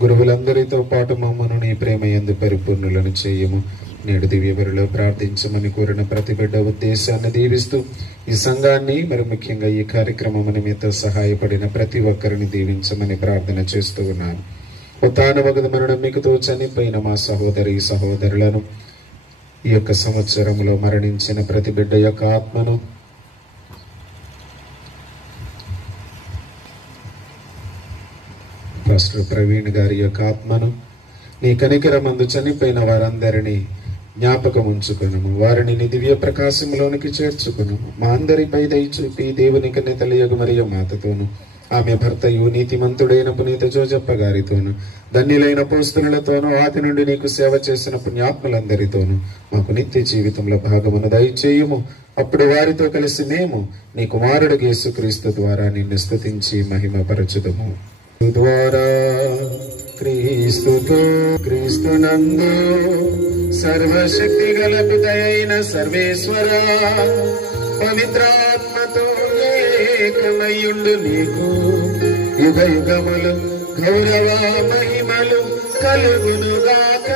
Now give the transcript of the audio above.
గురువులందరితో పాటు మమ్మను నీ ప్రేమ యందు పరిపూర్ణులను చేయము. నేడు దివ్యబలిలో ప్రార్థించమని కోరిన ప్రతి బిడ్డ ఉద్దేశాన్ని దీవిస్తూ ఈ సంఘాన్ని, మరి ముఖ్యంగా ఈ కార్యక్రమం నిమిత్తం సహాయపడిన ప్రతి ఒక్కరిని దీవించమని ప్రార్థన చేస్తూ ఉన్నాను. ఉత్థానమగుదమను నమ్మికతో చనిపోయిన మా సహోదరి సహోదరులను, ఈ యొక్క సంవత్సరంలో మరణించిన ప్రతి బిడ్డ యొక్క ఆత్మను, పాస్టర్ ప్రవీణ్ గారి యొక్క ఆత్మను నీ కనికరమందు చనిపోయిన వారందరినీ జ్ఞాపకం ఉంచుకునము. వారిని నీ దివ్య ప్రకాశంలోనికి చేర్చుకునము. మా అందరిపై దయ చూపి దేవుని కన్యతలయగు మరియ మాతతోను, ఆమె భర్తయు నీతిమంతుడైన పునీత జోజప్ప గారితోను, ధన్యులైన అపోస్తలులతోనూ, ఆది నుండి నీకు సేవ చేసిన పుణ్యాత్ములందరితోనూ మాకు నిత్య జీవితంలో భాగమును దయచేయుము. అప్పుడు వారితో కలిసి మేము నీ కుమారుడు యేసుక్రీస్తు ద్వారా నిన్ను స్తుతించి మహిమపరచుదుము. ద్వారా క్రీస్తుతో, క్రీస్తునందు సర్వశక్తి గల పితయైన సర్వేశ్వర పవిత్రాత్మతో ఏకమయ్యుండు నీకు యుగ యుగములు గౌరవ మహిమలు కలుగునుగాక.